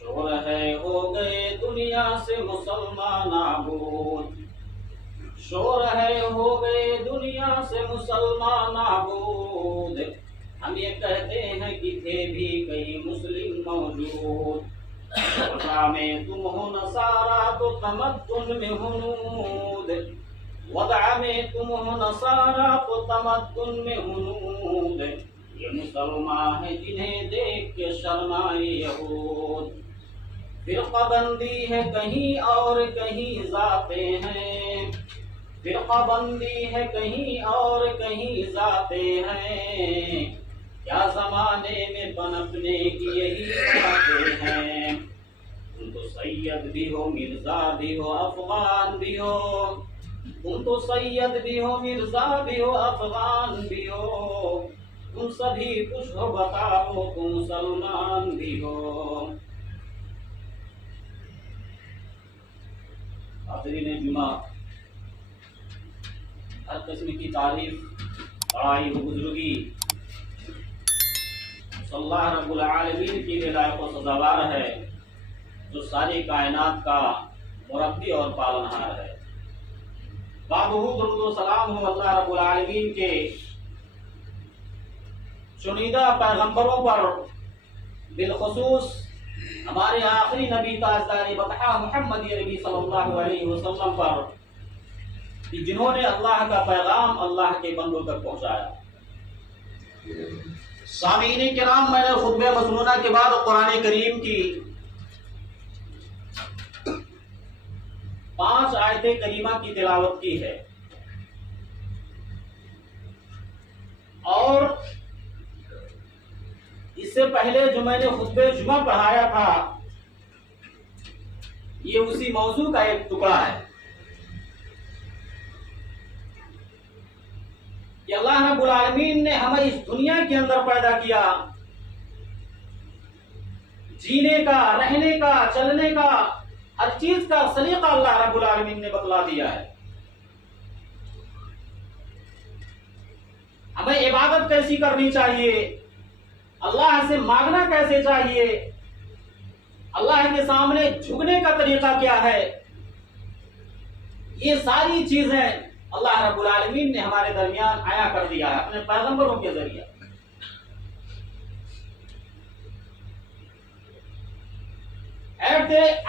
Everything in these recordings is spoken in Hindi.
शोर है हो गए दुनिया से मुसलमान नाबूद शोर है हो गए दुनिया से मुसलमान नाबूद हम ये कहते हैं कि थे भी कई मुस्लिम मौजूद वदा में तुम हो नसारा तो तमद्दुन में हुनूद वदा में तुम हो नसारा तो तमद्दुन में हुनूद ये मुसलमान है जिन्हें देख के शर्माए यहूद फिरका बंदी है कहीं और कहीं जाते हैं फिरका बंदी है कहीं और कहीं जाते हैं क्या जमाने में पनपने की यही बातें हैं तुम तो सैयद भी हो मिर्जा भी हो अफगान भी हो तुम तो सैयद भी हो मिर्जा भी हो अफगान भी हो तुम सभी कुछ हो बताओ तुम मुसलमान भी हो हाज़रीन जुमा हर किस्म की तारीफ बड़ाई व बुजुर्गी अल्लाह रब्बुल आलमीन की लायक व सज़ावार है जो सारी कायनात का मुरब्बी और पालनहार है। बाबहू दुरूद व सलाम हो अल्लाह रब्बुल आलमीन के चुनिंदा पैगंबरों पर बिलखुसूस हमारे आखिरी नबी ताजदार बतहा मुहम्मद नबी सल्लल्लाहु अलैहि वसल्लम पर कि जिन्होंने अल्लाह का पैगाम अल्लाह के बंदों तक पहुंचाया। सामीन किराम, मैंने खुतबे मसनूना के बाद कुरान करीम की 5 आयतें करीमा की तिलावत की है और इससे पहले जो मैंने खुतबे जुमा पढ़ाया था ये उसी मौजू का एक टुकड़ा है कि अल्लाह रब्बुल आलमीन ने हमें इस दुनिया के अंदर पैदा किया जीने का, रहने का, चलने का, हर चीज का सलीका अल्लाह रब्बुल आलमीन ने बतला दिया है। हमें इबादत कैसी करनी चाहिए, अल्लाह से मांगना कैसे चाहिए, अल्लाह के सामने झुकने का तरीका क्या है, ये सारी चीजें अल्लाह रब्बुल आलमीन ने हमारे दरमियान आया कर दिया है अपने पैगंबरों के जरिए।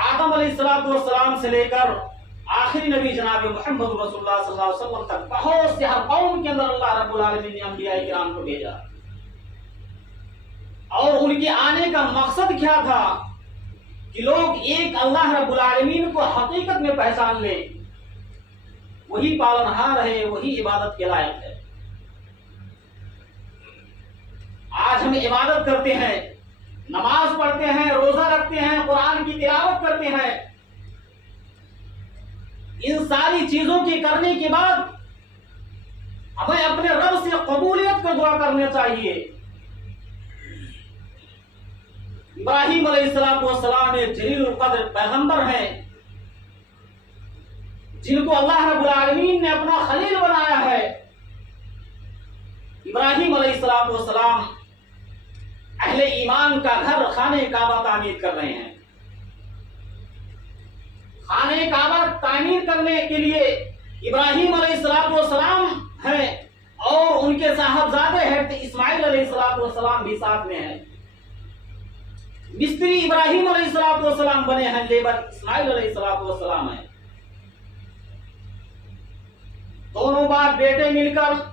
आदम अलैहिस्सलाम से लेकर आखिरी नबी जनाब मोहम्मद रसूलुल्लाह सल्लल्लाहु अलैहि वसल्लम तक बहुत से हर कौम के अंदर अल्लाह रब्बुल आलमीन ने अंबिया किराम को भेजा। और उनके आने का मकसद क्या था कि लोग एक अल्लाह रब्बुल आलमीन को हकीकत में पहचान ले, वही पालनहार है, वही इबादत के लायक है। आज हम इबादत करते हैं, नमाज पढ़ते हैं, रोजा रखते हैं, कुरान की तिलावत करते हैं, इन सारी चीजों के करने के बाद हमें अपने रब से कबूलियत को दुआ करना चाहिए। इब्राहिम अलैहिस्सलाम एक जलीलुल कद्र पैगंबर हैं, जिनको अल्लाह रब्बुल आलमीन ने अपना खलील बनाया है। इब्राहिम अलैहिस्सलाम अहले ईमान का घर खाने काबा तामीर कर रहे हैं। खाने काबा तामीर करने के लिए इब्राहिम अलैहिस्सलाम हैं और उनके साहबजादे हैं इस्माइल अलैहिस्सलाम भी साथ में हैं। मिस्त्री इब्राहिम अलैहिस्सलाम बने हैं, लेबर इस्माइल अलैहिस्सलाम हैं। दोनों बाप बेटे मिलकर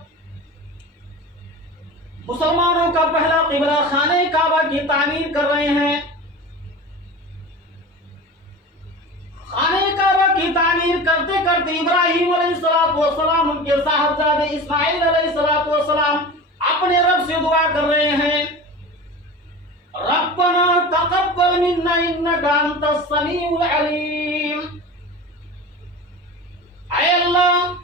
मुसलमानों का पहला किबला खाने काबा की तामीर कर रहे हैं। खाने काबा की तामीर करते करते इब्राहिम अलैहिस्सलाम उनके साहबजादे इस्माइल अलैहिस्सलाम अपने रब से दुआ कर रहे हैं, रब्बना तक़ब्बल मिन्ना इन्नका अंतस समीउल अलीम। ऐ अल्लाह,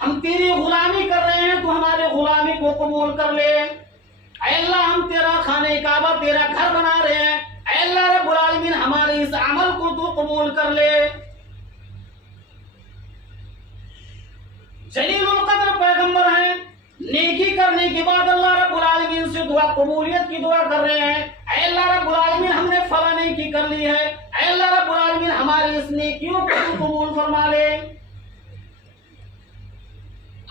हम तेरी गुलामी कर रहे हैं, तो हमारे गुलामी को कबूल कर ले। ऐ अल्लाह, हम तेरा खाने काबा, तेरा घर बना रहे हैं, ऐ अल्लाह रब्बुल आलमीन हमारे इस अमल को तू कबूल कर ले। जलीलुल कद्र पैगंबर हैं, नेकी करने के बाद अल्लाह रब्बुल आलमीन से दुआ, कबूलियत की दुआ कर रहे हैं। ऐ अल्लाह रब्बुल आलमीन, हमने फला नेकी कर ली है, ऐ अल्लाह रब्बुल आलमीन हमारी इस नेकियों को तू कबूल फरमा ले।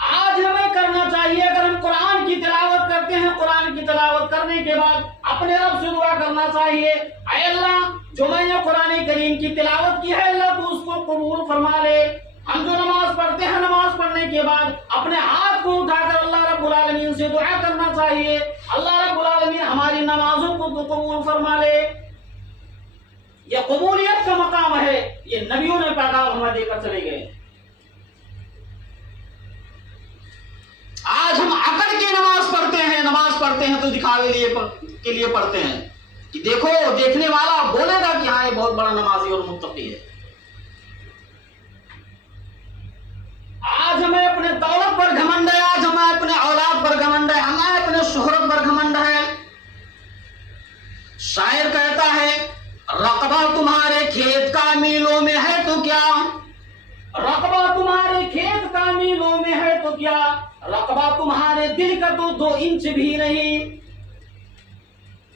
आज हमें करना चाहिए, अगर हम कुरान की तिलावत करते हैं, कुरान की तिलावत करने के बाद अपने रब से दुआ करना चाहिए, ऐ अल्लाह, जो मैंने कुरान करीम की तिलावत की है, अल्लाह तू उसको कबूल फरमा ले। हम जो नमाज पढ़ते हैं, नमाज पढ़ने के बाद अपने हाथ को उठाकर अल्लाह रब्बुल आलमीन से दुआ करना चाहिए, अल्लाह रब्बुल आलमीन हमारी नमाजों को तू कबूल फरमा ले। यह कबूलियत का मकाम है, ये नबियों ने पैगाम हमें देकर चले गए। आज हम अकड़ के नमाज पढ़ते हैं तो दिखावे के लिए पढ़ते हैं कि देखो, देखने वाला बोलेगा कि हाँ ये बहुत बड़ा नमाजी और मुत्तकी है। आज हमें अपने दौलत पर घमंड है, आज हमें अपने औलाद पर घमंड है, हमें अपने शोहरत पर घमंड है। शायर कहता है, रकबा तुम्हारे खेत का मीलों में है तो क्या, रकबा तुम्हारे खेत का मीलों में है तो क्या, रकबा तुम्हारे दिल का तो 2 इंच भी नहीं।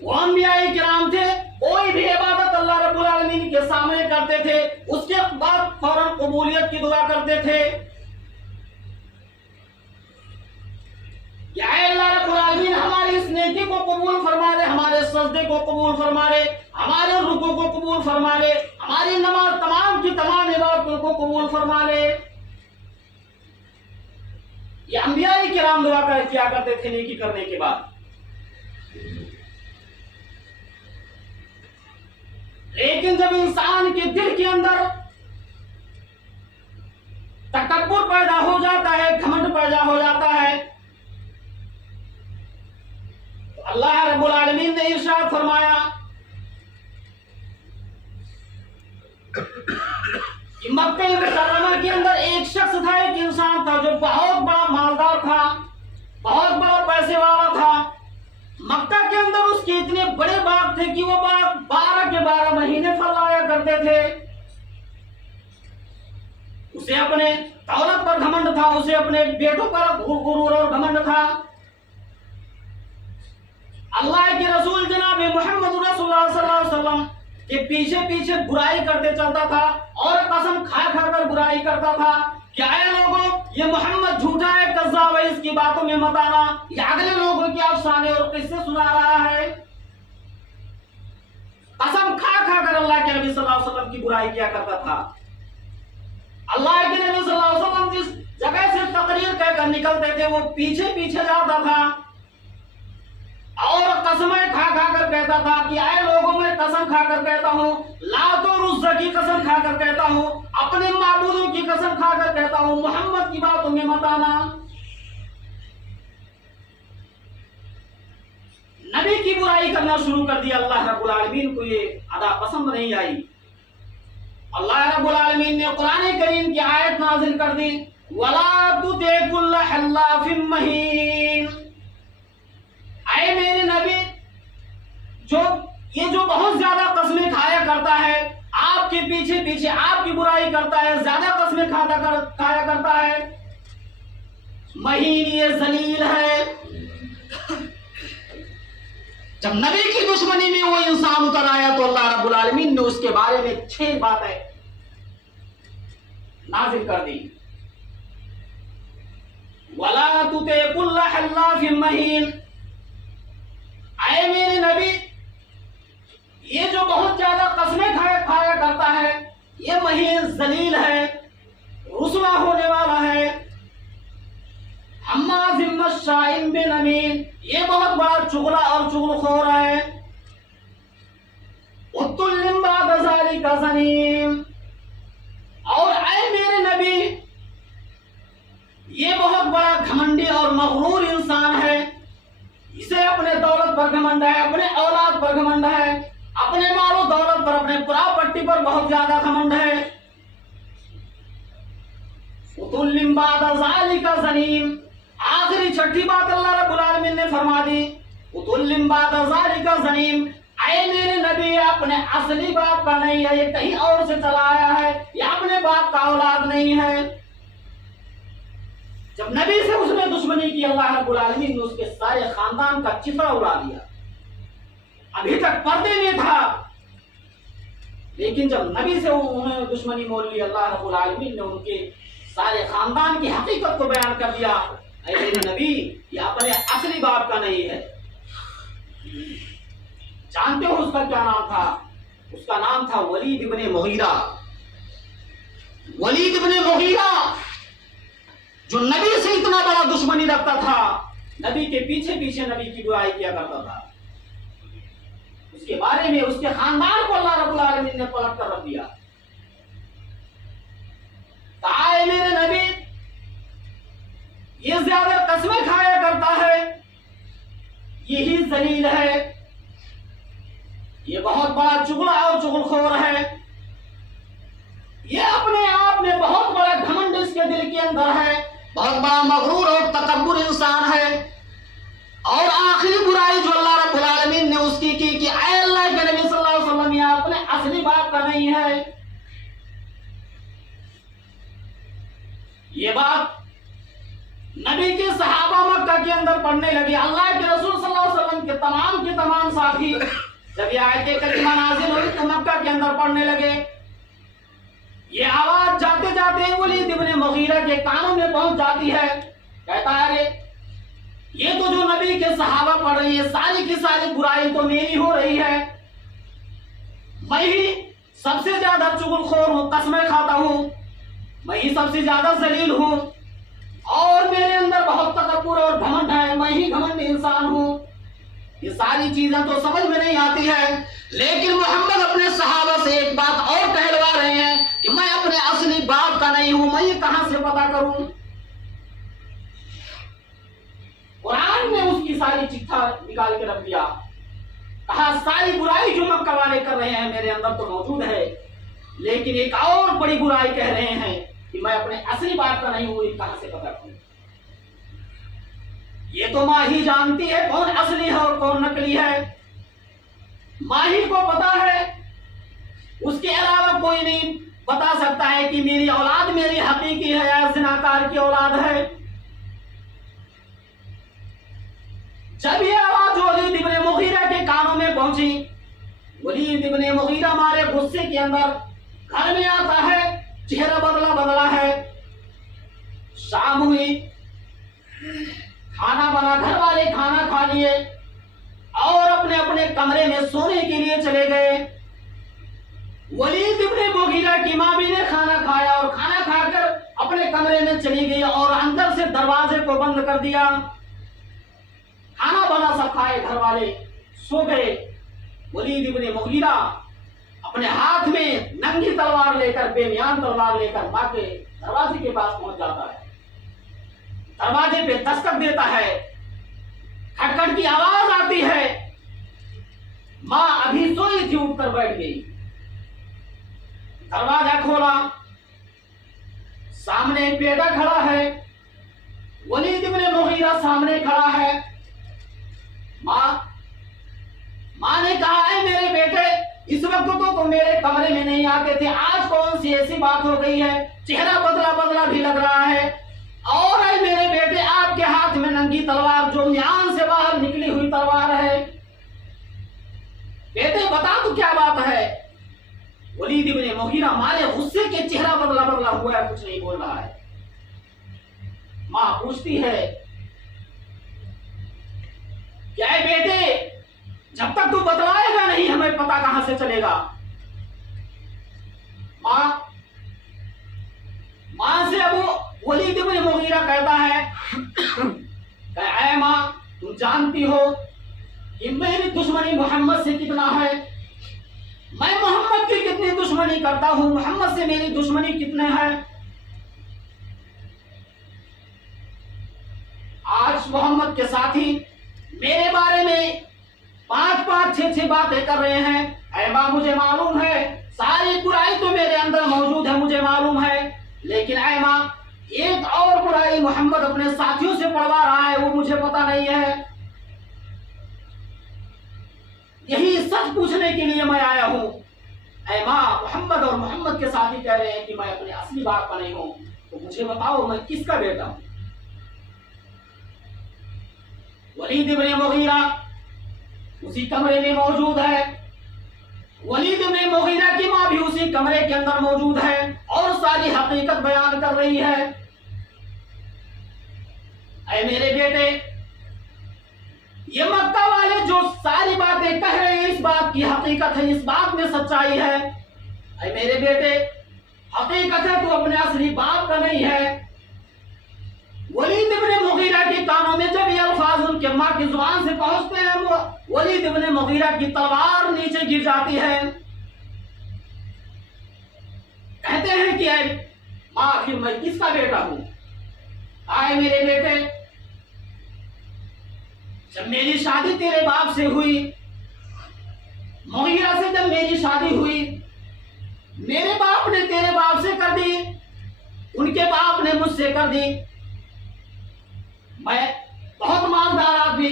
वो अंबियाए किराम थे, कोई भी इबादत अल्लाह रब्बुल आलमीन के सामने करते थे, उसके बाद फौरन कबूलियत की दुआ करते थे। या अल्लाह रब्बुल आलमीन हमारी इस नेकी को कबूल फरमा ले, हमारे सजदे को कबूल फरमा ले, हमारे रुकू को कबूल फरमा ले, हमारी नमाज तमाम की तमाम इबादतों को कबूल फरमा ले। ये अंबियाए किराम दुआ किया करते थे नेकी करने के बाद। लेकिन जब इंसान के दिल के अंदर तकब्बुर पैदा हो जाता है, घमंड पैदा हो जाता है, तो अल्लाह रब्बुल आलमीन ने इरशाद फरमाया कि मक्के मुकर्रमा के अंदर एक शख्स था, एक इंसान था जो बहुत बड़ा मालदार था, बहुत बड़ा पैसे वाला था। मक्का के अंदर उसके इतने बड़े बाग थे कि वो 12 के 12 महीने फल लाया करते थे। उसे अपने दौलत पर घमंड था, उसे अपने बेटों पर गुरूर और घमंड था। अल्लाह के रसूल जनाब मोहम्मद रसूलुल्लाह सल्लल्लाहु अलैहि वसल्लम के पीछे पीछे बुराई करते चलता था और कसम खा खा कर बुराई करता था कि आए लोगों, ये मोहम्मद झूठा है, कज़्ज़ाब है, इसकी बातों में मत आना। ये अगले लोगों के अफसाने और किस्से सुना रहा है। कसम खा खा कर अल्लाह के नबी सल्लल्लाहु अलैहि वसल्लम की बुराई किया करता था। अल्लाह के नबी सल्लल्लाहु अलैहि वसल्लम जिस जगह से तकरीर कहकर निकलते थे वो पीछे पीछे जाता था और कसमें खा खा कर कहता था कि आए लोगों, में कसम खाकर कहता हूँ, लात और उज़्ज़ा की कसम खाकर कहता हूँ, अपने माबूदों की कसम खाकर कहता हूँ, मोहम्मद की बातों में मत आना। नबी की बुराई करना शुरू कर दिया। अल्लाह रब्बुल आलमीन को ये अदा पसंद नहीं आई। अल्लाह रब्बुल आलमीन ने कुरान करीम की आयत नाजिल कर दी, वला तुति कुल्ल हल्लाफिन महीन। ऐ मेरे नबी, जो बहुत ज्यादा कसमें खाया करता है, आपके पीछे पीछे आपकी बुराई करता है, ज्यादा कसमें खाया करता है, महीन, ये जलील है। जब नबी की दुश्मनी में वो इंसान उतर आया तो अल्लाह रब्बुल आलमीन ने उसके बारे में 6 बातें नाजिल कर दी। वला तुति कुल्ल हल्लाफिन महीन। आए मेरे नबी, ये जो बहुत ज्यादा कसमें खाया करता है, ये महीन जलील है, रुसवा होने वाला है। हम्माज़िम मश्शाइन बिनमीम, ये बहुत बड़ा चुगला और चुगलखोर है। उत्तुल्लिम बाद ज़ालिका ज़नीम। और आए मेरे नबी, ये बहुत बड़ा घमंडी और मगरूर इंसान है। इसे अपने दौलत पर घमंड है, अपने औलाद पर घमंड है, अपने मालो दौलत पर, अपने प्रॉपर्टी पर बहुत ज्यादा घमंड है। उतुल्लिम बाद ज़ालिका ज़नीम। आखिरी 6ठी बात अल्लाह रब्बुल आलमीन ने फरमा दी, उतुल्लिम बाद ज़ालिका ज़नीम। ऐ मेरे नबी, अपने असली बाप का नहीं है, ये कहीं और से चला आया है, ये अपने बाप का औलाद नहीं है। जब नबी से उसने दुश्मनी की, अल्लाह रब्बुल आलमीन ने उसके सारे खानदान का चितरा उड़ा दिया। अभी तक पर्दे में था, लेकिन जब नबी से उन्होंने दुश्मनी मोल ली, अल्लाह रब्बुल आलमीन ने उनके सारे खानदान की हकीकत को बयान कर दिया। ऐ मेरे नबी, ये अपने असली बाप का नहीं है। जानते हो उसका क्या नाम था? उसका नाम था वलीद इब्ने मुगीरा। वलीद इब्ने मुगीरा जो नबी से इतना बड़ा दुश्मनी रखता था, नबी के पीछे पीछे नबी की बुराई किया करता था, उसके बारे में, उसके खानदान को अल्लाह रब्बुल आलमीन ने पलट कर रख दिया। ताए मेरे नबी, ये ज्यादा कसमें खाया करता है, यही जलील है, ये बहुत बड़ा चुगला और चुगलखोर है, ये अपने आप में बहुत बड़ा घमंड इसके दिल के अंदर है, बहुत बड़ा मगरूर और तकब्बुर इंसान है। और आखिरी बुराई जो अल्लाह रब्बुल आलमीन ने उसकी की कि ऐ अल्लाह के नबी सल्लल्लाहु अलैहि वसल्लम, ये अपने असली बाप का नहीं है। ये बात नबी के सहाबा मक्का के अंदर पढ़ने लगे। अल्लाह के रसूल सल्लल्लाहु अलैहि वसल्लम के तमाम साथी जब ये आयत करीमा नाज़िल हुई तो मक्का के अंदर पढ़ने लगे। ये आवाज जाते जाते वलीद इब्ने मुगीरा के कानों में पहुंच जाती है। कहता है, अरे ये तो जो नबी के सहाबा पढ़ रही है, सारी की सारी बुराई तो मेरी हो रही है। मैं ही सबसे ज्यादा चुगलखोर हूं, कसमें खाता हूं, मैं ही सबसे ज्यादा जलील हूं, और मेरे अंदर बहुत तकब्बुर और घमंड है, मैं ही घमंड इंसान हूं। ये सारी चीजें तो समझ में नहीं आती है, लेकिन मोहम्मद अपने सहाबा से एक बात और कहलवा रहे हैं कि मैं अपने असली बाप का नहीं हूं, मैं ये कहां से पता करूं। कुरान ने उसकी सारी चिट्ठा निकाल के रख दिया। कहा, सारी बुराई जो मक्का वाले कर रहे हैं मेरे अंदर तो मौजूद है, लेकिन एक और बड़ी बुराई कह रहे हैं कि मैं अपने असली बाप का नहीं हूं, ये कहां से पता करूं। ये तो माँ ही जानती है कौन असली है और कौन नकली है। माहिर को पता है, उसके अलावा कोई नहीं बता सकता है कि मेरी औलाद मेरी हकीकी है या जिनाकार की औलाद है। जब ये आवाज वलीद इब्ने मुगीरा के कानों में पहुंची, वलीद इब्ने मुगीरा मारे गुस्से के अंदर घर में आता है, चेहरा बदला है। शाम हुई, खाना बना, घर वाले खाना खा लिए और अपने अपने कमरे में सोने के लिए चले गए। वलीद इब्ने मुगीरा की माँ भी ने खाना खाया और खाना खाकर अपने कमरे में चली गई और अंदर से दरवाजे को बंद कर दिया। खाना बना, सब खाए, घर वाले सो गए। वलीद इब्ने मुगीरा अपने हाथ में नंगी तलवार लेकर, बेमियान तलवार लेकर माँ के दरवाजे के पास पहुंच जाता है। दरवाजे पे दस्तक देता है, खटखट की आवाज आती है। माँ अभी सोई थी, उठकर बैठ गई। दरवाजा खोला, सामने एक बेटा खड़ा है। वलीद इब्ने मुगीरा सामने खड़ा है। माँ ने कहा है, मेरे बेटे इस वक्त तो तुम मेरे कमरे में नहीं आते थे, आज कौन सी ऐसी बात हो गई है? चेहरा बदला भी लग रहा है। और है मेरे बेटे, आपके हाथ में नंगी तलवार, जो म्यान से बाहर निकली हुई तलवार है। बेटे बता तू क्या बात है? वलीद इब्ने मुगीरा मारे गुस्से के चेहरा बदला हुआ है, कुछ नहीं बोल रहा है। मां पूछती है, क्या है बेटे, जब तक तू बतलाएगा नहीं हमें पता कहां से चलेगा। मां से अब वलीद इब्ने मुगीरा कहता है, ऐ मां, तुम जानती हो कि मेरी दुश्मनी मोहम्मद से कितना है, मैं मोहम्मद की कितनी दुश्मनी करता हूं, मोहम्मद से मेरी दुश्मनी कितने है। आज मोहम्मद के साथी मेरे बारे में 5-5, 6-6 बातें कर रहे हैं। ऐ मां, मुझे मालूम है सारी बुराई तो मेरे अंदर मौजूद है, मुझे मालूम है, लेकिन ऐ मां, एक और बुराई मोहम्मद अपने साथियों से पढ़वा रहा है, वो मुझे पता नहीं है। यही सच पूछने के लिए मैं आया हूं। ऐ मां, मोहम्मद और मोहम्मद के साथी कह रहे हैं कि मैं अपने असली बाप का नहीं हूं, तो मुझे बताओ मैं किसका बेटा हूं। वलीद इब्ने मुगीरा उसी कमरे में मौजूद है। वलीद इब्ने मुगीरा की मां भी उसी कमरे के अंदर मौजूद है और सारी हकीकत बयान कर रही है। ऐ मेरे बेटे, ये मक्का वाले जो सारी बातें कह रहे हैं, इस बात की हकीकत है, इस बात में सच्चाई है। ऐ मेरे बेटे, हकीकत है तू अपने असली बाप का नहीं है। वलीद इब्ने मुगीरा के कानों में जब ये अल्फाज उनके मां की जुबान से पहुंचते हैं, वो वलीद इब्ने मुगीरा की तलवार नीचे गिर जाती है। कहते हैं कि मां, आखिर मैं किसका बेटा हूं? आए मेरे बेटे, जब मेरी शादी तेरे बाप से हुई, मुगीरा से जब मेरी शादी हुई, मेरे बाप ने तेरे बाप से कर दी, उनके बाप ने मुझसे कर दी। मैं बहुत मालदार आदमी,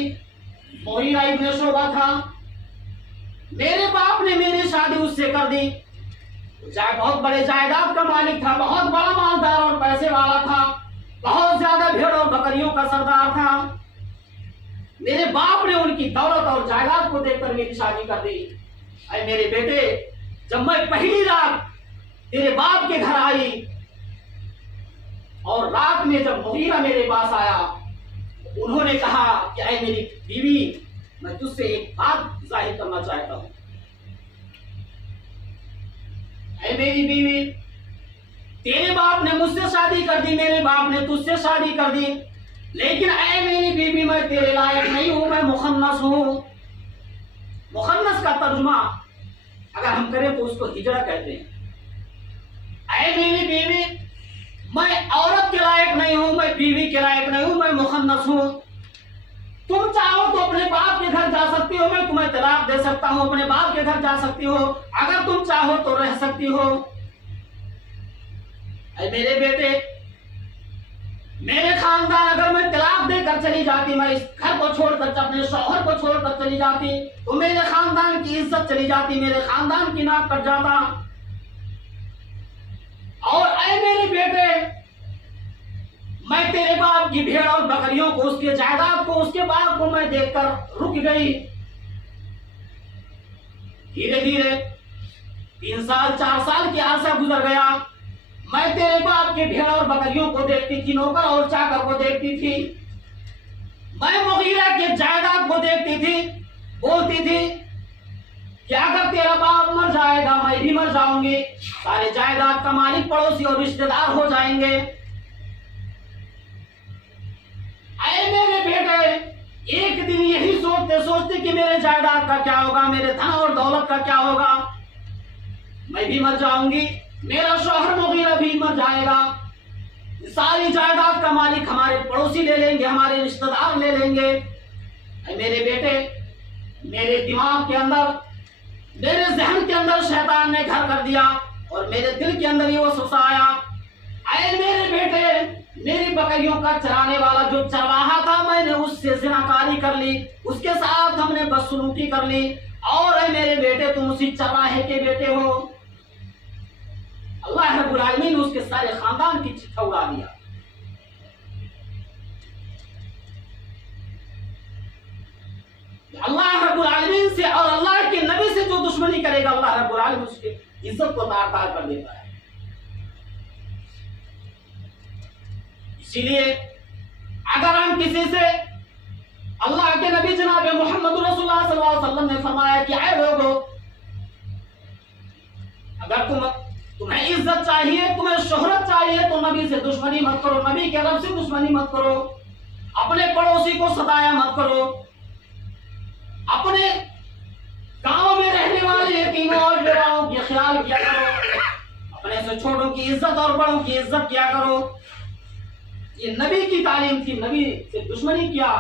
मुगीरा इब्ने शोबा था, मेरे बाप ने मेरी शादी उससे कर दी। बहुत बड़े जायदाद का मालिक था, बहुत बड़ा मालदार और पैसे वाला था, बहुत ज्यादा भेड़ और बकरियों का सरदार था। मेरे बाप ने उनकी दौलत और जायदाद को देखकर मेरी शादी कर दी। अरे मेरे बेटे, जब मैं पहली रात तेरे बाप के घर आई और रात में जब मुगीरा मेरे पास आया, उन्होंने कहा कि ऐ मेरी बीवी, मैं तुझसे एक बात जाहिर करना चाहता हूं। ऐ मेरी बीवी, तेरे बाप ने मुझसे शादी कर दी, मेरे बाप ने तुझसे शादी कर दी, लेकिन ऐ मेरी बीवी, मैं तेरे लायक नहीं हूं, मैं मुखन्नस हूं। मुखन्नस का तर्जुमा अगर हम करें तो उसको हिजड़ा कहते हैं। ऐ मेरी बीवी, मैं औरत के लायक नहीं हूं, मैं बीवी के लायक नहीं हूं, मैं मुखन्नस हूं। तुम चाहो तो अपने बाप के घर जा सकती हो, मैं तुम्हें तलाक दे सकता हूं, अपने बाप के घर जा सकती हो, अगर तुम चाहो तो रह सकती हो। ऐ मेरे बेटे, मेरे खानदान अगर मैं तलाक देकर चली जाती, मैं इस घर को छोड़कर, अपने शौहर को छोड़कर चली जाती तो मेरे खानदान की इज्जत चली जाती, मेरे खानदान की नाक कट जाता। और ऐ मेरे बेटे, मैं तेरे बाप की भेड़ और बकरियों को, उसके जायदाद को, उसके बाप को मैं देखकर रुक गई। धीरे धीरे 3 साल 4 साल की आशा गुजर गया। मैं तेरे बाप के भेड़ और बकरियों को देखती थी, नौकर और चाकर को देखती थी, मैं मुगीरा के जायदाद को देखती थी, बोलती थी कि अगर तेरा बाप मर जाएगा मैं भी मर जाऊंगी, सारे जायदाद का मालिक पड़ोसी और रिश्तेदार हो जाएंगे। ऐ मेरे बेटे, एक दिन यही सोचते सोचते कि मेरे जायदाद का क्या होगा, मेरे धन और दौलत का क्या होगा, मैं भी मर जाऊंगी, मेरा शौहर मुगीरा भी मर जाएगा, सारी जायदाद का मालिक हमारे पड़ोसी ले लेंगे, हमारे रिश्तेदार ले लेंगे। ऐ मेरे बेटे, मेरे दिमाग के अंदर, मेरे जहन के अंदर शैतान ने घर कर दिया और मेरे दिल के अंदर ये वसवसा आया। ऐ मेरे बेटे, मेरी बकरियों का चराने वाला जो चरवाहा था, मैंने उससे ज़िनाकारी कर ली, उसके साथ हमने बदसलूकी कर ली। और ऐ मेरे बेटे, तुम उसी चरवाहे के बेटे हो। अल्लाह रब्बुल आलमीन ने उसके सारे खानदान की चिट्ठा उड़ा दिया। अल्लाह रब्बुल आलमीन से और अल्लाह के नबी से जो दुश्मनी करेगा, अल्लाह रब्बुल आलमीन उसकी इज्जत को तार तार कर देता है। इसीलिए अगर हम किसी से, अल्लाह के नबी जनाब मोहम्मद रसूलुल्लाह सल्लल्लाहु अलैहि वसल्लम ने फरमाया कि ऐ लोगों, अगर तुम्हें इज्जत चाहिए, तुम्हें शोहरत चाहिए, तो नबी से दुश्मनी मत करो, नबी के रब से दुश्मनी मत करो, अपने पड़ोसी को सताया मत करो, अपने गांव में रहने वाले यतीमों और बेवाओं की ख्याल किया करो, अपने से छोटों की इज्जत और बड़ों की इज्जत किया करो। ये नबी की तालीम थी। नबी से दुश्मनी किया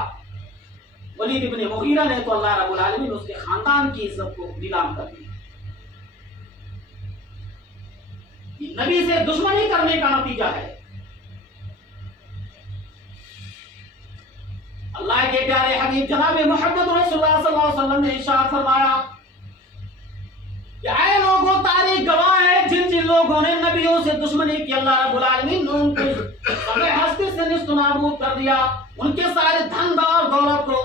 वलीद इब्न मुगीरा ने, तो अल्लाह रब्बुल आलमीन उसके खानदान की इज्जत को नीलाम कर दी। नबी से दुश्मनी करने का नतीजा है। अल्लाह के प्यारे हबीब जनाब मोहम्मद रसूलुल्लाह सल्लल्लाहु अलैहि वसल्लम ने इरशाद फरमाया कि ऐ लोगों, तारीख गवाह है, जिन जिन लोगों ने नबियों से दुश्मनी की, अल्लाह रब्बुल आलमीन ने उनको समय हस्ती से निस्तनाबूद कर दिया, उनके सारे धन और दौलत को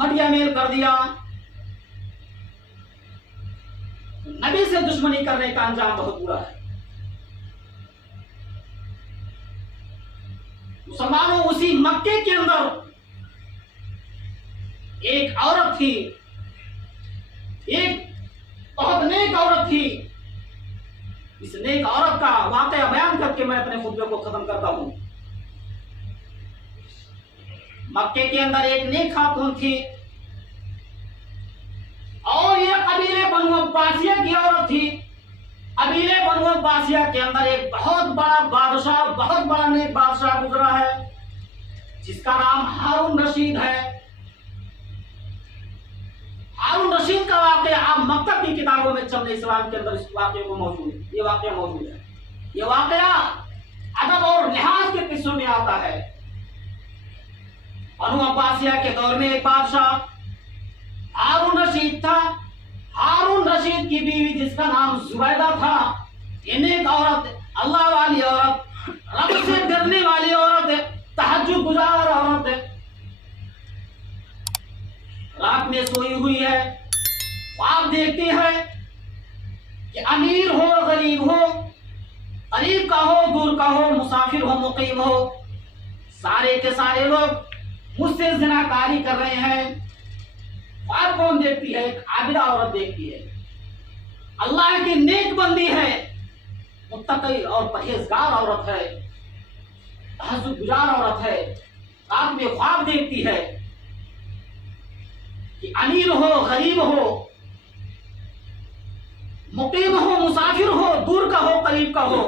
मटिया मेल कर दिया। नबी से दुश्मनी करने का अंजाम बहुत बुरा है। मुसलमानों, उसी मक्के के अंदर एक औरत थी, एक बहुत नेक औरत थी। इस नेक औरत का वाकया बयान करके मैं अपने खुतबे को खत्म करता हूं। मक्के के अंदर एक नेक खातून थी और ये कबीले बनु अब्बासिया की औरत थी। कबीले बनु अब्बासिया के अंदर एक बहुत बड़ा बादशाह, बहुत बड़ा नेक बादशाह गुजरा है, जिसका नाम हारून रशीद है। हारून रशीद का वाकया आप मक्तब की किताबों में चलने इस्लाम के अंदर इस वाकये को मौजूद है, ये वाकया मौजूद है। ये वाकया अदब और लिहाज के किस्सों में आता है। बनु अब्बासिया के दौर में एक बादशाह हारून रशीद था। हारून रशीद की बीवी जिसका नाम जुबैदा था, ये नेक औरत, अल्लाह वाली औरत, रब से डरने वाली औरत, तहज्जुद गुजार औरत, रात में सोई हुई है, ख्वाब देखती है कि अमीर हो गरीब हो, करीब का हो दूर का हो, मुसाफिर हो मुकीम हो, सारे के सारे लोग मुझसे ज़िनाकारी कर रहे हैं। ख्वाब कौन देखती है? एक आबिदा औरत देखती है, अल्लाह की नेक बंदी है, मुत्तकी और परहेजगार औरत है, तहज्जुद गुजार औरत है। रात में ख्वाब देखती है कि अमीर हो गरीब हो, मुकीम हो मुसाफिर हो, दूर का हो करीब का हो,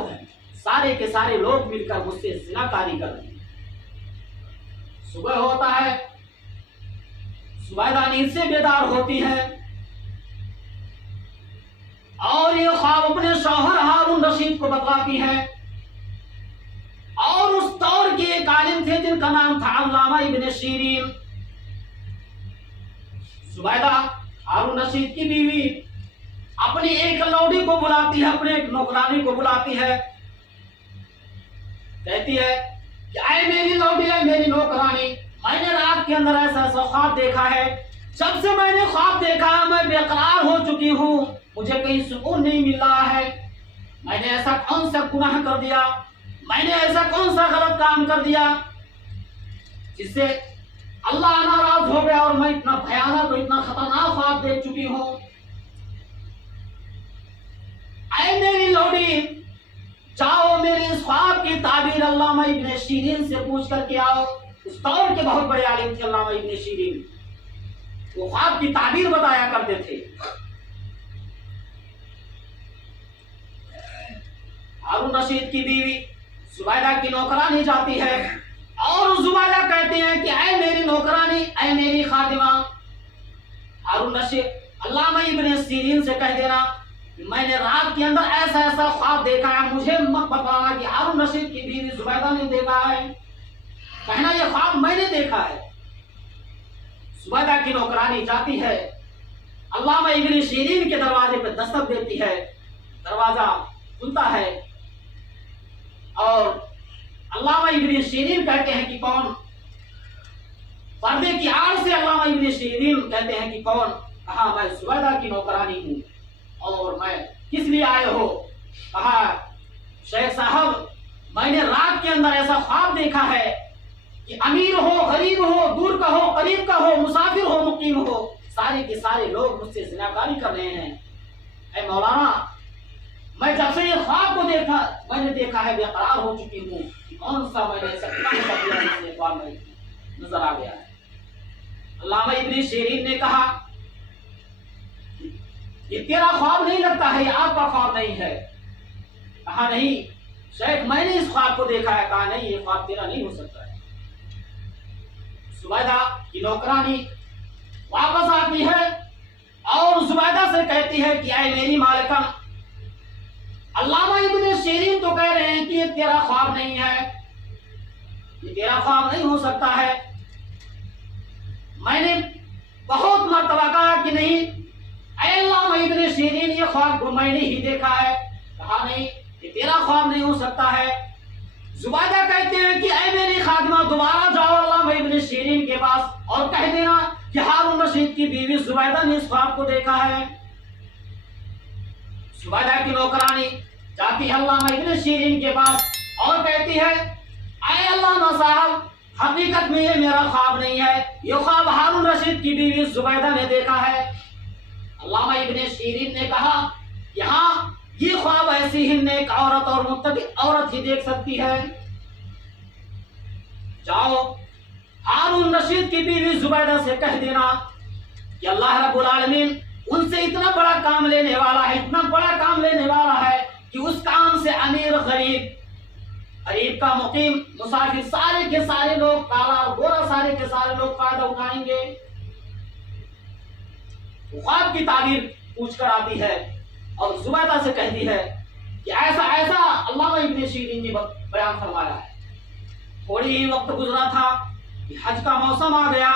सारे के सारे लोग मिलकर मुझसे ज़िनाकारी कर रहे हैं। सुबह होता है, सुबह नींद से बेदार होती है और ये ख्वाब अपने शौहर हारून रशीद को बतलाती है। और उस दौर के एक आलिम थे जिनका नाम था अल्लामा इब्न शीरीन। जुबैदा हारून रशीद की बीवी अपनी एक लौड़ी को बुलाती है, अपने एक नौकरानी को बुलाती है, कहती है कि आए मेरी लौड़ी, है मेरी नौकरानी, मैंने रात के अंदर ऐसा ऐसा ख्वाब देखा है। जब से मैंने ख्वाब देखा मैं बेकरार हो चुकी हूँ, मुझे कहीं सुकून नहीं मिल रहा है। मैंने ऐसा कौन सा गुनाह कर दिया, मैंने ऐसा कौन सा गलत काम कर दिया जिससे अल्लाह नाराज हो गया और मैं इतना भयानक और इतना खतरनाक ख्वाब देख चुकी हूँ। ऐ मेरी लौड़ी, जाओ मेरी इस ख्वाब की ताबीर अल्लामा इब्ने शीरीन से पूछ करके आओ। उस दौर के बहुत बड़े आलिम थे अल्लामा इब्ने शीरीन, वो ख्वाब की ताबीर बताया करते थे। हारून रशीद की बीवी जुबैदा की नौकरानी जाती है और जुबैदा कहते हैं कि ऐ मेरी नौकरानी, ऐ मेरी खादिमा, हारून रशीद अल्लामा इब्ने शीरीन से कह देना मैंने रात के अंदर ऐसा ऐसा ख्वाब देखा है, मुझे मत बताना कि हारून रशीद की बीवी जुबैदा ने देखा है, कहना ये ख्वाब मैंने देखा है। जुबैदा की नौकरानी जाती है, अल्लामा इब्ने शीरीन के दरवाजे पर दस्तक देती है, दरवाजा खुलता है और अल्लामा इब्ने शीरीन कहते हैं कि कौन। पर्दे की आड़ से अल्लामा इब्ने शीरीन कहते हैं कि कौन। कहा मैं जुबैदा की नौकरानी हूँ। और मैं किस लिए आए हो? कहा शेख साहब मैंने रात के अंदर ऐसा ख्वाब देखा है कि अमीर हो, गरीब हो, दूर का हो, करीब का हो, मुसाफिर हो, मुकीम हो, सारे के सारे लोग मुझसे ज़िनाकारी कर रहे हैं। ऐ मौलाना मैं जब से ये ख्वाब को देखा, मैंने देखा है बेकरार हो चुकी हूँ, कौन सा मैंने ऐसा ख्वाब में नजर आ गया है। अल्लामा इब्ने शीरीन ने कहा ये तेरा ख्वाब नहीं लगता है, ये आपका ख्वाब नहीं है। कहा नहीं शेख मैंने इस ख्वाब को देखा है। कहा नहीं ये ख्वाब तेरा नहीं हो सकता है। जुबैदा की नौकरानी वापस आती है और जुबैदा से कहती है कि ऐ मेरी मालिका, अल्लामा इब्ने शीरीन तो कह रहे हैं कि ये तेरा ख्वाब नहीं है, ये तेरा ख्वाब नहीं हो सकता है। मैंने बहुत मर्तबा कहा कि नहीं अल्लामा इब्ने शीरीन ये ख्वाब मैंने ही देखा है। कहा नहीं ये तेरा ख्वाब नहीं हो सकता है। जुबैदा कहते हैं कि ऐ मेरी खादिमा दोबारा जाओ अल्लामा इब्ने शीरीन के पास और कह देना कि हारून रशीद की बीवी जुबैदा ने इस ख्वाब को देखा है। जुबैदा की नौकरानी जाती है अल्लामा इब्ने शीरीन के पास और कहती है ऐ अल्लामा साहब हकीकत में ये मेरा ख्वाब नहीं है, ये ख्वाब हारून रशीद की बीवी जुबैदा ने देखा है। अल्लामा इब्ने शीरीन ने कहा यहाँ ये ख्वाब ऐसी ही नेक औरत और मुत्तकी औरत ही देख सकती है। जाओ हारून रशीद की बीवी जुबैदा से कह देना कि अल्लाह रब्बुल आलमीन उनसे इतना बड़ा काम लेने वाला है, इतना बड़ा काम लेने वाला है कि उस काम से अमीर गरीब, गरीब का मुकीम, मुसाफिर, सारे के सारे लोग, काला गोरा सारे के सारे लोग फायदा उठाएंगे। ख्वाब की ताबीर पूछ कर आती है और जुबैदा से कहती है कि ऐसा ऐसा अल्लामा इब्ने शीरीन ने बयान फरमाया है। थोड़ी ही वक्त गुजरा था कि हज का मौसम आ गया।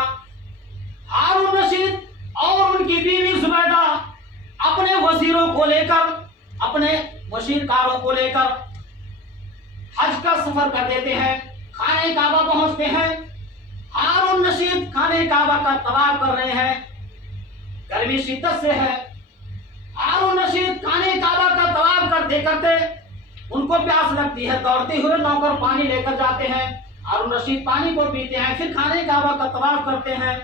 हारून रशीद और उनकी बीवी जुबैदा अपने वजीरों को लेकर, अपने मशीरकारों को लेकर हज का सफर कर देते हैं, खाने काबा पहुंचते हैं। हारून रशीद खाने काबा का तवाफ कर रहे हैं, गर्मी शिद्दत से है। हारून रशीद खाने काबा का तवाफ करते करते उनको प्यास लगती है, दौड़ते हुए नौकर पानी लेकर जाते हैं। हारून रशीद पानी को पीते हैं, फिर खाने काबा का तवाफ करते हैं।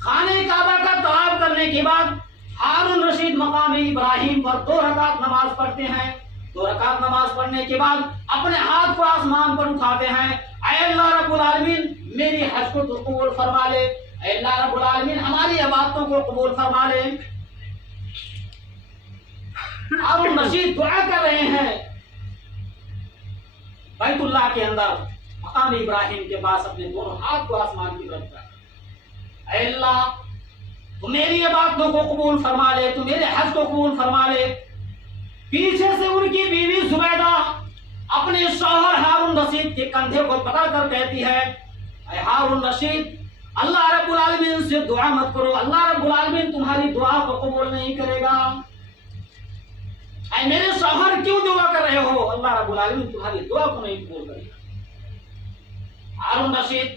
खाने काबा का तवाफ करने के बाद हारून रशीद मकाम इब्राहिम पर 2 रकात नमाज पढ़ते हैं। 2 रकात नमाज पढ़ने के बाद अपने हाथ को आसमान पर उठाते हैं, ऐ अल्लाह रब्बुल आलमीन मेरी हज को तो कबूल फरमा ले, ऐ अल्लाह रब्बुल आलमीन हमारी इबादतों को कबूल फरमा ले। हारून रशीद दुआ कर रहे हैं बैतुल्लाह के अंदर मकाम इब्राहिम के पास, अपने दोनों हाथ को आसमान की तरफ कर, ऐ अल्लाह तू मेरी इबादतों को कबूल फरमा ले, तू मेरे हज को कबूल फरमा ले। पीछे से उनकी बीवी जुबैदा अपने शौहर हारून रशीद के कंधे को पकड़ कर कहती है, ऐ हारून रशीद अल्लाह रब्बुल आलमीन से दुआ मत करो, अल्लाह रब्बुल आलमीन तुम्हारी दुआ को कबूल नहीं करेगा। ऐ मेरे शौहर क्यों दुआ कर रहे हो, अल्लाह रब्बुल आलमीन तुम्हारी दुआ को नहीं कबूल करेगा। हारून रशीद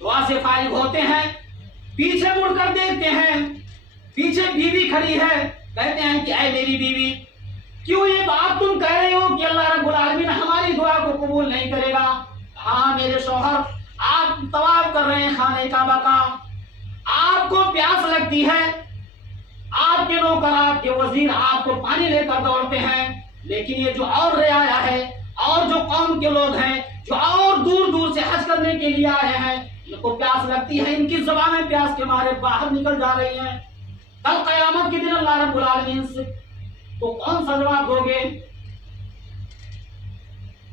दुआ से फारिग होते हैं, पीछे मुड़कर देखते हैं, पीछे बीवी खड़ी है, कहते हैं कि ऐ मेरी बीवी, क्यों ये बात तुम कह रहे हो कि अल्लाह रब्बुल आलमीन हमारी दुआ को कबूल नहीं करेगा। हाँ मेरे शौहर, आप तवाफ कर रहे हैं खाने काबा का, आपको प्यास लगती है, आपके नौकर आपके वजीर आपको पानी लेकर दौड़ते हैं, लेकिन ये जो और रियाया है और जो कौम के लोग हैं जो और दूर दूर से हज करने के लिए आए हैं, इनको प्यास लगती है, इनकी ज़ुबानें प्यास के मारे बाहर निकल जा रही हैं। कल क़यामत के दिन अल्लाह रब्बुल आलमीन से तो कौन सा जवाब दोगे।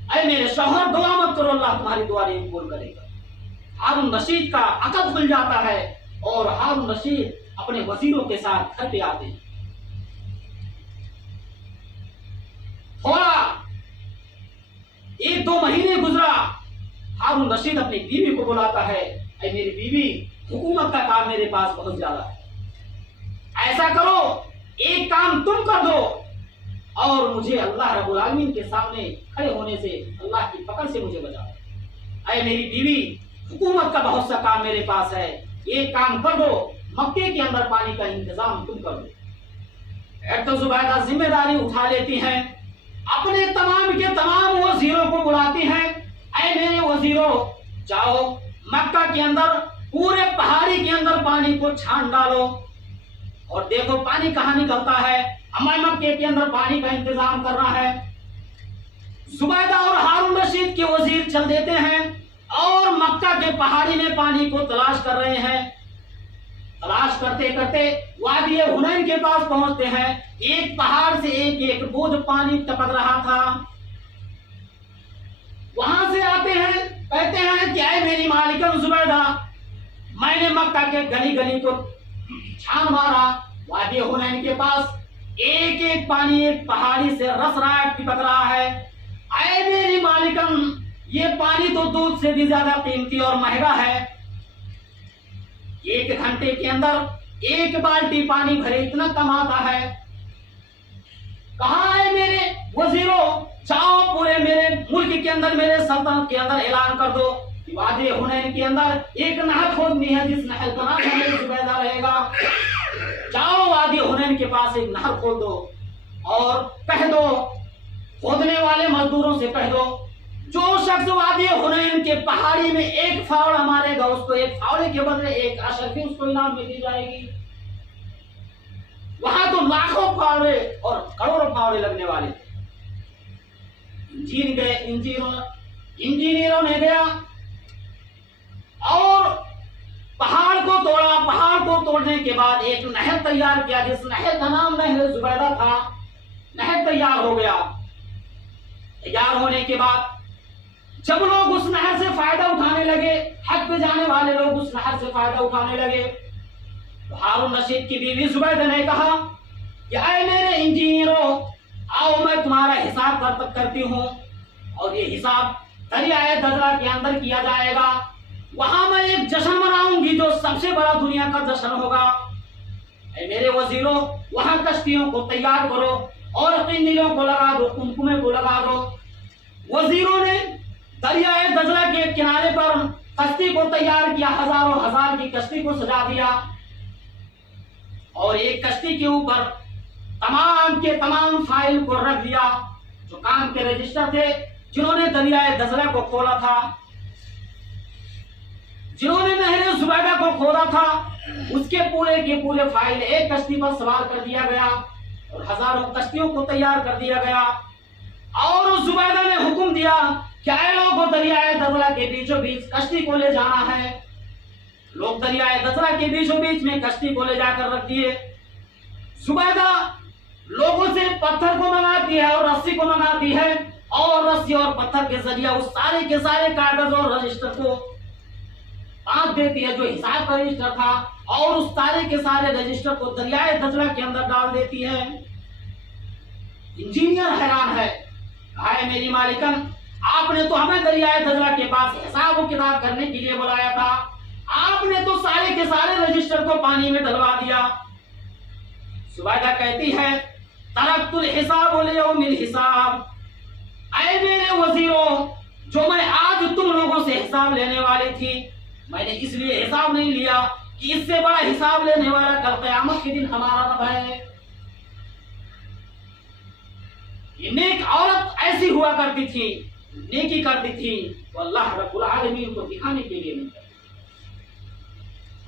ऐ मेरे शौहर दुआ मत करो, अल्लाह तुम्हारी दुआ नहीं कबूल करेगा। हारून रशीद का अकल खुल जाता है और हारून रशीद अपने वजीरों के साथ घर पे आते हैं। थोड़ा 1-2 महीने गुजरा, हारून रशीद अपनी बीवी को बुलाता है, ऐ मेरी बीवी, हुकूमत का काम मेरे पास बहुत ज्यादा है, ऐसा करो एक काम तुम कर दो और मुझे अल्लाह रब्बुल आलमीन के सामने खड़े होने से, अल्लाह की पकड़ से मुझे बचा दो। ऐ मेरी बीवी, हुकूमत का बहुत सा काम मेरे पास है, एक काम कर दो, मक्के के अंदर पानी का इंतजाम तुम कर दो। एक तो जुबैदा जिम्मेदारी उठा लेती हैं, अपने तमाम के तमाम वजीरों को बुलाती हैं, ऐ मेरे वजीरों, जाओ मक्का के अंदर पूरे पहाड़ी के अंदर पानी को छान डालो और देखो पानी कहाँ निकलता है, हमें मक्के के अंदर पानी का इंतजाम करना है। जुबैदा और हारून रशीद के वजीर चल देते हैं और मक्का के पहाड़ी में पानी को तलाश कर रहे हैं। तलाश करते करते वादी हुनैन के पास पहुंचते हैं, एक पहाड़ से एक एक बूंद पानी टपक रहा था। वहां से आते हैं, कहते हैं कि ऐ मेरी मालिकन जुबैदा, मैंने मक्का के गली गली को छान मारा, वादी हुनैन के पास एक एक पानी एक पहाड़ी से रस रहा टपक रहा है। ऐ मेरी मालिकन, ये पानी तो दूध से भी ज्यादा कीमती और महंगा है, 1 घंटे के अंदर 1 बाल्टी पानी भरे इतना कम आता है। कहाँ है मेरे वजीरों, जाओ पूरे मेरे मुल्क के अंदर, मेरे सल्तनत के अंदर ऐलान कर दो कि वादी हुनैन के अंदर एक नहर खोदनी है, जिस नहर का नाम मेरे जुबैदा रहेगा। जाओ वादी हुनैन के पास एक नहर खोद दो और कह दो, खोदने वाले मजदूरों से कह दो, जो शख्स वादी हुनैन के पहाड़ी में एक फावड़ा मारेगा, उसको एक फावड़े के बदले 1 अशरफी उसको इनाम में दी जाएगी। वहां तो लाखों फावड़े और करोड़ों फावड़े लगने वाले थे। इंजीनियरों ने गया और पहाड़ को तोड़ा, पहाड़ को तोड़ने के बाद एक नहर तैयार किया, जिस नहर का नाम नहर जुबैदा था। नहर तैयार हो गया। तैयार होने के बाद जब लोग उस नहर से फायदा उठाने लगे, हज पे जाने वाले लोग उस नहर से फायदा उठाने लगे, तो हारून रशीद की बीवी जुबैदा ने कहा कि ऐ मेरे इंजीनियरों, आओ मैं तुम्हारा हिसाब करती हूँ और ये हिसाब दरियाए दजला के अंदर किया जाएगा। वहां मैं एक जश्न मनाऊंगी जो सबसे बड़ा दुनिया का जश्न होगा। ऐ मेरे वजीरों, वहां कश्तियों को तैयार करो और किंदियों को लगा दो, कुमकुमे को लगा दो। वजीरों ने दरियाए दजला के किनारे पर कश्ती को तैयार किया, हजारों हजार की कश्ती को सजा दिया और एक कश्ती के ऊपर तमाम के तमाम फाइल को रख दिया, जो काम के रजिस्टर थे, जिन्होंने दरियाए दजला को खोला था, जिन्होंने नहर जुबैदा को खोला था, उसके पूरे के पूरे फाइल एक कश्ती पर सवार कर दिया गया और हजारों कश्तियों को तैयार कर दिया गया। और उस जुबैदा ने हुक्म दिया कि ऐ लोगों, दरियाए दजला के बीचों बीच कश्ती को ले जाना है। लोग दरियाए दजला के बीचों बीच में कश्ती को ले जाकर रख दिए। जुबैदा लोगों से पत्थर को मंगाती है और रस्सी को मंगाती है और रस्सी और पत्थर के जरिए उस सारे के सारे कागज और रजिस्टर को बांध देती है, जो हिसाब का रजिस्टर था, और उस सारे के सारे रजिस्टर को दरियाए दजला के अंदर डाल देती है। इंजीनियर हैरान है, हाय मेरी मालिकन, आपने तो हमें दरियाए दजला के पास हिसाब किताब करने के लिए बुलाया था, आपने तो सारे के सारे रजिस्टर को पानी में डलवा दिया। सुबैदा कहती है तरक्तुल हिसाब लियौमिल हिसाब, ऐ मेरे वजीरों, जो मैं आज तुम लोगों से हिसाब लेने वाली थी, मैंने इसलिए हिसाब नहीं लिया कि इससे बड़ा हिसाब लेने वाला कल क़यामत के दिन हमारा रब है। ये नेक औरत ऐसी हुआ करती थी, नेकी करती थी, तो अल्लाह रब्बुल आलमीन को दिखाने के लिए नहीं करती।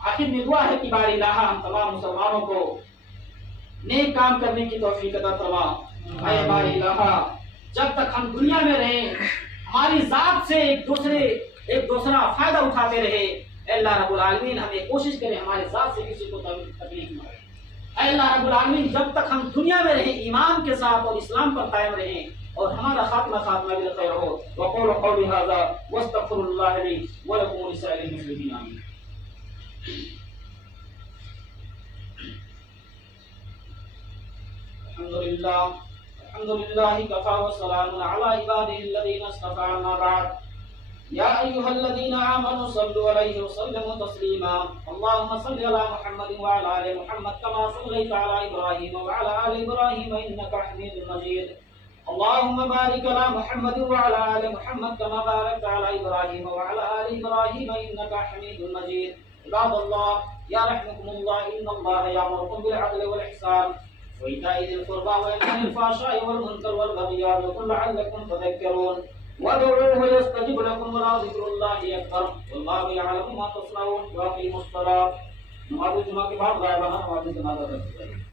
आखिर में दुआ है कि बारी इलाहा हम तमाम मुसलमानों को नेक काम करने की तौफीक अता फरमा। ऐ बारी इलाहा, जब तक हम दुनिया में रहे हमारी जात से एक दूसरा फायदा उठाते रहे, अल्लाह रब्बुल आलमीन हमें कोशिश करे हमारे जात से किसी को तकलीफ न हो। अल्लाह रब्बुल आलमीन जब तक हम दुनिया में रहे ईमान के साथ और इस्लाम पर कायम रहे और हमारा खात्मा बिल खैर हो। वक़ूलू क़ौली हाज़ा वस्तग़फिरुल्लाह ली व लकुम व लिसाइरिल मुस्लिमीन। आमीन। अल्हम्दुलिल्लाह कफ़ा व सलामुन अला इबादिहिल्लज़ीना इस्तफ़ा, अम्मा बाद। या अय्युहल्लज़ीना आमनू सल्लु अलैहि व सल्लिमू तस्लीमा। अल्लाहुम्मा सल्लि अला मुहम्मदिन व अला आलि मुहम्मद कमा सल्लैता अला इब्राहीम व अला आलि इब्राहीम इन्नका हमीदुम मजीद। अल्लाहुम्मा बारिक अला मुहम्मदिन व अला आलि मुहम्मद कमा बारकता अला इब्राहीम व अला आलि इब्राहीम इन्नका हमीदुम मजीद। इबादल्लाह, या रहमुकुमुल्लाह, इन्नल्लाहा यअमुरुकुम बिल अदलि वल इहसान व इताइ ज़िल क़ुर्बा व यनहा अनिल फ़हशाइ वल मुनकर वल बग़yi यअज़िकुम लअल्लकुम तज़क्करून। वदऊहु यस्तजिब लकुम व लज़िक्रुल्लाहि अकबर वल्लाहु यअलमु मा तस्नऊन। व अक़ीमुस सलात। नमाज़ जुमा के बाद गायबाना नमाज़ जनाज़ा अदा की जाएगी।